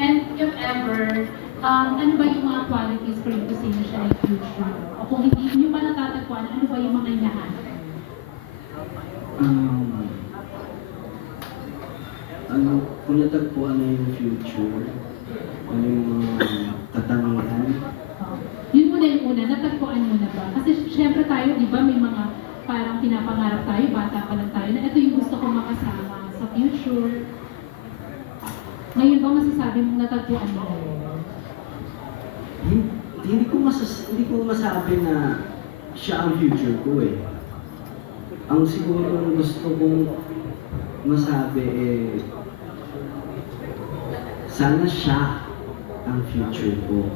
And if ever, ano ba yung mga qualities for you to say na siya ay future? O kung hindi nyo pa natatagpuan, ano ba yung mga hinahanap? Um, kung natagpuan na yung future, ano yung mga katangian, Yun muna yung una, natagpuan mo na ba? Kasi syempre tayo, di ba, may mga parang pinapangarap tayo, bata pa lang tayo, na ito yung gusto kong makasama sa future. Ngayon ba masasabi mong natagpuan mo na? hindi ko masabi na siya ang future ko eh. Ang siguro gusto kong masabi eh, sana siya ang future ko.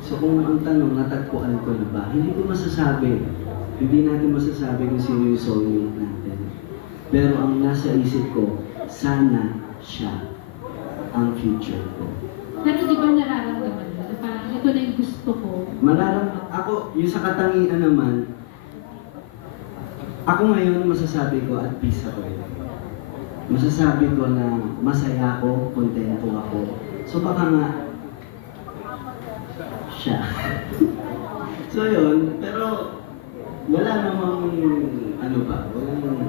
So kung ang tanong, natagpuan ko na ba? Hindi ko masasabi. Hindi natin masasabi kung sino yung soulmate natin. Pero ang nasa isip ko, sana siya ang future ko. Pero di ba nararamdaman mo? Na parang ito na yung gusto ko. Ako, yung sa katangian naman, ako ngayon masasabi ko at peace ako. Masasabi ko na masaya ako, kontento ako. So baka nga, siya. So yun, pero wala namang ano ba,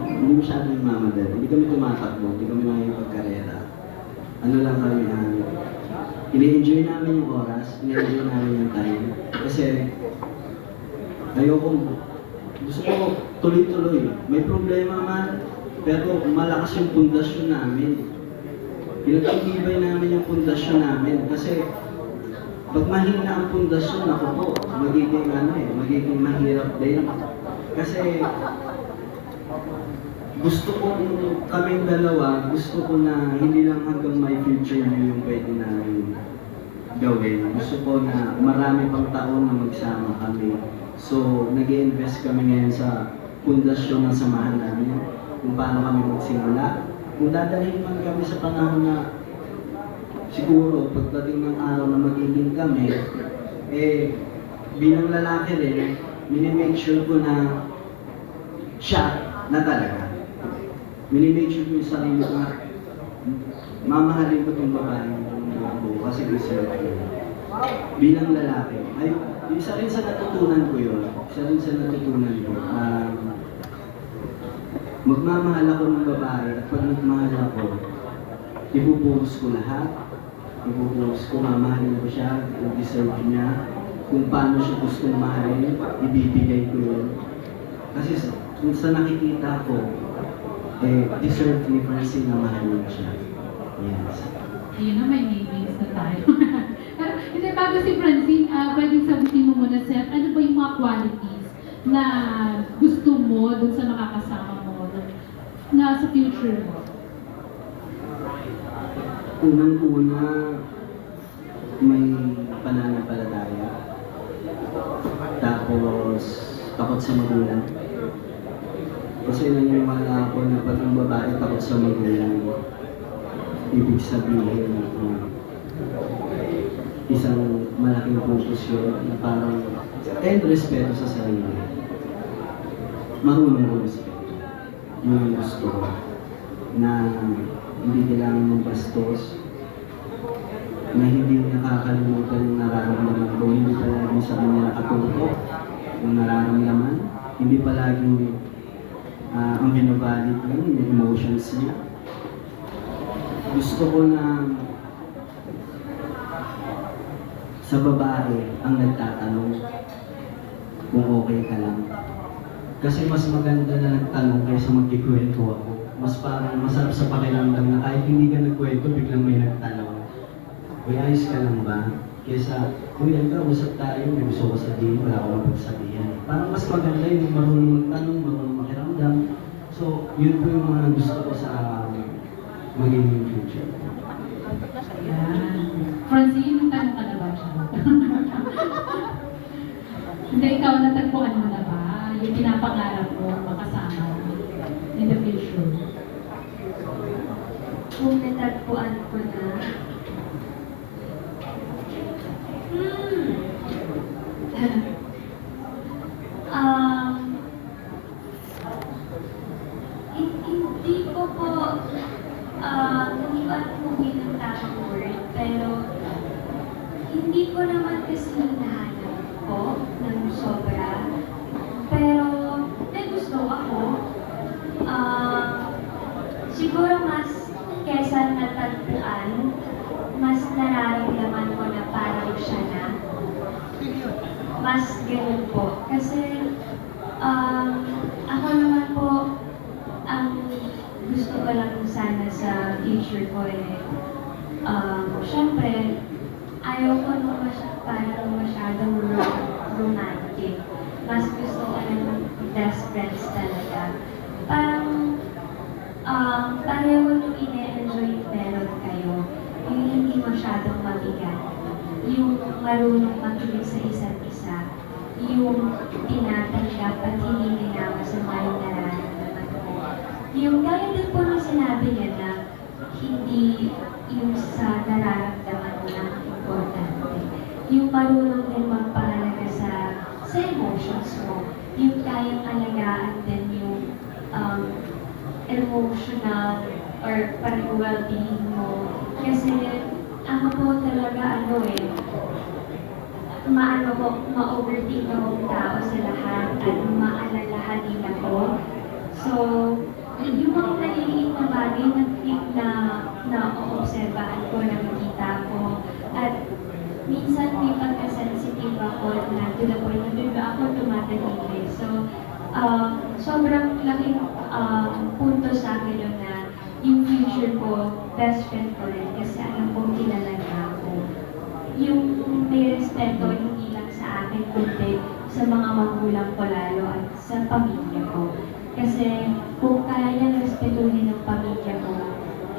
hindi masyadong mamadali. Hindi kami tumatakbo, hindi kami makikipagkarera. Ano lang kami, ini-enjoy namin yung oras, ini-enjoy namin yung time. Kasi gusto ko tuloy-tuloy. May problema man, pero malakas yung pundasyon namin. Pinagtitibay namin yung pundasyon namin. Kasi pag mahina ang pundasyon, ako po, magiging mahirap din. Kasi gusto ko kaming dalawa, gusto ko na hindi lang hanggang my future view yung pwede namin gawin. Gusto ko na marami pang taon na magsama kami. So, nag-i-invest kami ngayon sa pundasyon ng samahan namin, kung paano kami magsimula. Kung dadalhin man kami sa panahon na siguro pagdating ng araw na magiging kami, bilang lalaki rin, minimake sure ko na siya na talaga. Minimake sure ko yung sarili ko na mamahalin ko itong babae ko kasi deserve ko. Bilang lalaki, ay, isa rin sa natutunan ko yun. Isa rin sa natutunan ko. Magmamahal ako ng babae at pag nagmahal ako, ibubuhos ko lahat. Ibubuhos ko, mamahalin ko siya, kung deserve niya. Kung paano siya gustong mahalin, ibibigay ko yun. Kasi sa nakikita ko, deserve ni Francine na mahalin siya. Yes. Ayun na, may names na tayo. Pero, hindi, bago si Francine, pwedeng sabihin mo muna, Seth, ano ba yung mga qualities na gusto mo dun sa makakasama mo na sa future mo? Unang-una, may pananampalataya. Tapos, takot sa magulang. Kasi naniniwala ako na pag ang babae takot sa magulang, ibig sabihin isang malaking focus yun na parang respeto sa sarili. Marunong ko respeto. Yun ang gusto ko. Na hindi kailangan ng bastos, na hindi nakakalimutan yung nararamdaman ko, hindi palagi sa kanya nakatutok yung nararamdaman, hindi palagi ang binavalid niya, yung emotions niya. Gusto ko na sa babae ang nagtatanong kung okay ka lang. Kasi mas maganda na nagtanong kaysa magkikwento ako. Mas parang masarap sa pakiramdam na kahit hindi ka nagkwento, biglang may nagtanong. Uy, ayos ka lang ba? Kaysa, uy, usap tayo, may gusto ko sabihin, wala ko mapagsabihan. Parang mas maganda yung marunong magtanong, marunong makiramdam. So, yun po yung mga gusto ko sa magiging future. Yan. Francine, tanong ka na ba siya? Hindi, ikaw natagpuan mo na ba? Yung pinapangarap mo makasama in the future? Kung natagpuan ko na, hindi ko po, hindi ko alam kung yun ang tamang word. siguro mas kesa natagpuan, mas nararamdaman ko na parang siya na. Mas ganun po. Kasi ako naman po, ang gusto ko lang sana sa future ko syempre, ayaw ko nung parang masyadong romantic. Mas gusto ko ng best friends talaga. Parang pareho nung ine-enjoy meron kayo. Yung hindi masyadong mabigat. Yung marunong makinig sa isa't isa. Yung tinatanggap at hindi minamasa yung nararamdaman mo. Yung gaya din po nung sinabi niya na hindi yung sa nararamdaman mo na importante. Yung marunong din magpahalaga sa emotions mo. Yung kayang alagaan din yung emotional or parang well-being mo. Kasi ako po talaga ma-overthink akong tao sa lahat at maalalahanin ako. So, yung mga naliliit na bagay na oobserbahan ko, nakikita ko, at minsan may pagka-sensitive ako na to the point na bigla ako tumatahimik. So, sobrang laking punto sa akin yun na yung future ko, best friend ko rin kasi alam kong kilala niya ako. Yung may respeto hindi lang sa akin kundi sa mga magulang ko lalo at sa pamilya ko. Kasi kung kaya niya respetuhin ang pamilya ko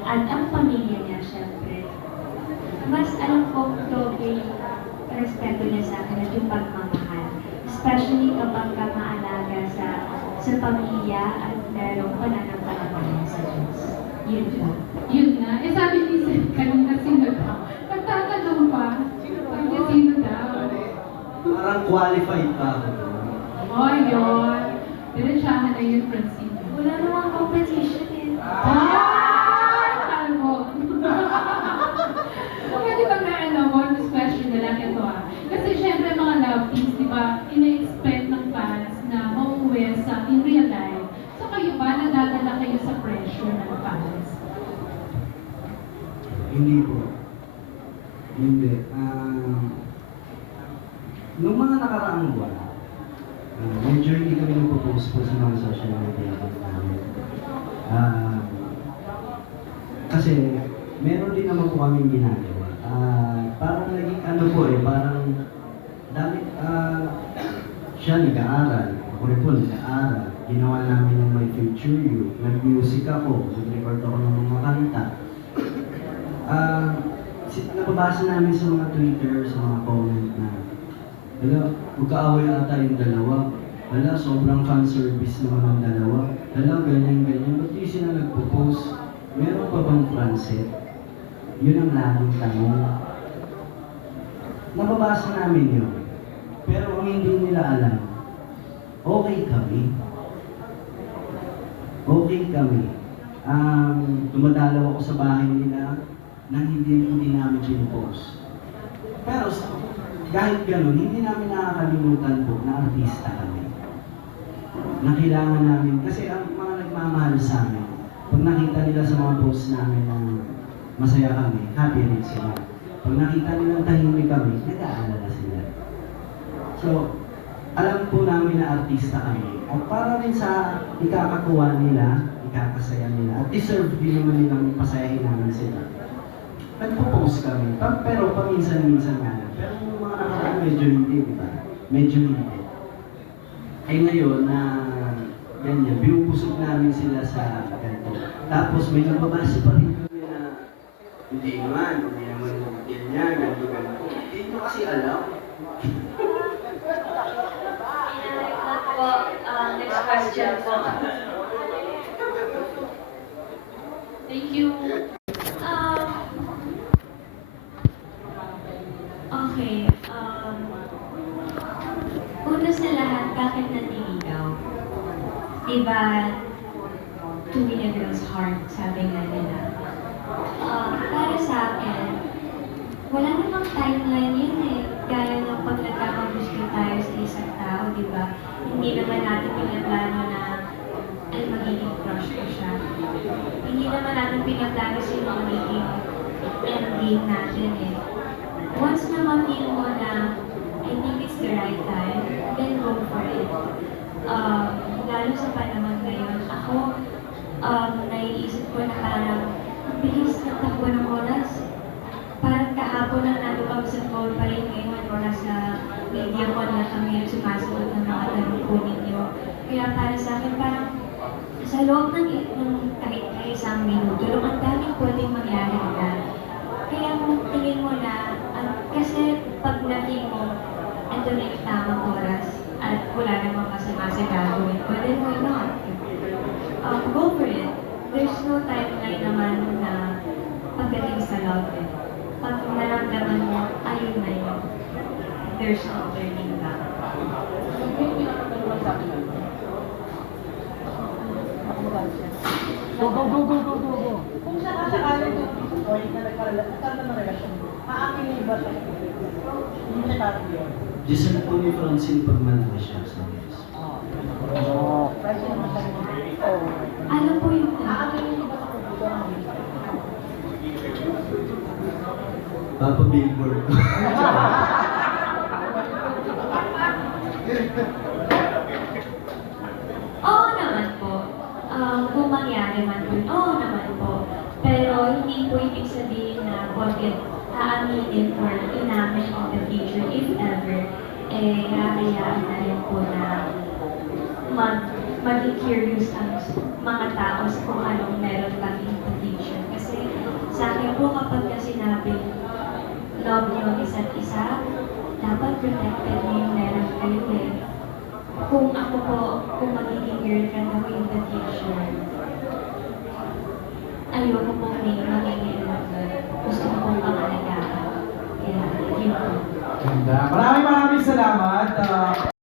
at ang pamilya niya syempre, mas alam kong doble yung respeto niya sa akin at yung pagmamahal. Especially kapag maalaga sa pamilya at merong pananampalataya sa Diyos. Yun lang. Yun na. Eh sabi ni Sir kanina, sino daw? Pagtatanong pa, sabi sino daw? Parang qualified pa ako. Oh, yun. Diretsahan na yun, Francine. Wala namang competition eh. Ay! Alam mo. Pwede bang naano mo, this question na lang ito Kasi syempre mga love teams, di ba, ina-expect ng fans na mauwi sa in real life. So kayo ba, nadadala kayo sa pressure ng fans? Hindi po. Hindi. Noong mga nakaraang buwan, medyo hindi kami nagpo-post po sa mga social media account namin. Kasi meron din naman po kami ginagawa. Parang naging ano po parang dami, siya nag-aaral, ako rin po nag-aaral. Ginawa namin yung My Future You, nag-music ako, nag-record ako ng mga kanta. Nababasa namin sa mga Twitter, sa mga comment na magkaaway ata yung dalawa. Sobrang fan service naman ng dalawa. Ganyan. Ba't di sila nagpo-post? Meron pa bang friendship? Yun ang laging tanong. Nababasa namin yun. Pero ang hindi nila alam, okay kami. Okay kami. Dumadalaw ako sa bahay nila nang hindi namin pinupost. Pero kahit gano'n, hindi namin nakakalimutan po na artista kami. Na kailangan namin, kasi ang mga nagmamahal sa amin, pag nakita nila sa mga posts namin na masaya kami, happy rin sila. Pag nakita nila tahimik kami, nag-aalala sila. So, alam po namin na artista kami. At para rin sa ikakakuha nila, ikakasaya nila, at deserve din naman nilang pasayahin namin sila. Nagpo-post kami, pero paminsan-minsan nga lang. Pero yung mga nakaraan, medyo hindi, di ba? Medyo hindi. Ay ngayon na ganyan, binubusog namin sila sa ganito. Tapos may nababasa pa rin kami na hindi naman ganyan, ganito. Hindi nyo kasi alam. Next question po. Thank you. Okay. Una sa lahat, bakit naniligaw? Diba, to win a girl's heart, sabi nga nila. Para sa akin, wala namang timeline yun eh. Gaya ng pag nagkakagusto tayo sa isang tao, diba? Hindi naman natin pinaplano na ay magiging crush ko siya. Hindi naman naman pinaplano sa yung magiging ending natin eh. Once na ma-feel mo na I think it's the right time, then go for it. Lalo sa panahon ngayon, ako, naiisip ko na parang ang bilis ng takbo ng oras. Parang kahapon lang nandun kami sa phone pa rin ngayon o nasa media ko na kami at sumasagot ng mga tanong po ninyo. Kaya para sa akin, parang sa loob ng kahit na isang minuto, ang daming pwedeng mangyari na. Kaya kung tingin mo na, kasi pag natin mo, ito na yung tamang oras at wala namang masama sa gagawin ko, then why not? Go for it. There's no timeline naman na pagdating sa love eh. Pag naramdaman mo, ayun na yun. There's no turning back. Kung sakasakali tutuloy na nagkaroon ng relasyon, aaminin ba siya? Hindi siya yun. Diyan po ni Francine pag malaki siya sa yes. Kasi naman siya Ano po yung aaminin ba sa kubuto? Papa Billboard. Oo naman po. Kung mangyari man po, oo naman po. Pero hindi po ibig sabihin na porket aaminin or inamin in the future, if ever, hahayaan na rin po na maging curious ang mga tao sa kung anong meron pa in the future. Kasi sa akin po kapag na sinabi, love niyo isa't isa, dapat protected niyo yung meron kayo eh. Kung ako po, kung magiging girlfriend ako in the future, ayoko po may magiging gusto ko pong pangalagaan. Kaya, yun po. Ganda. Maraming salamat.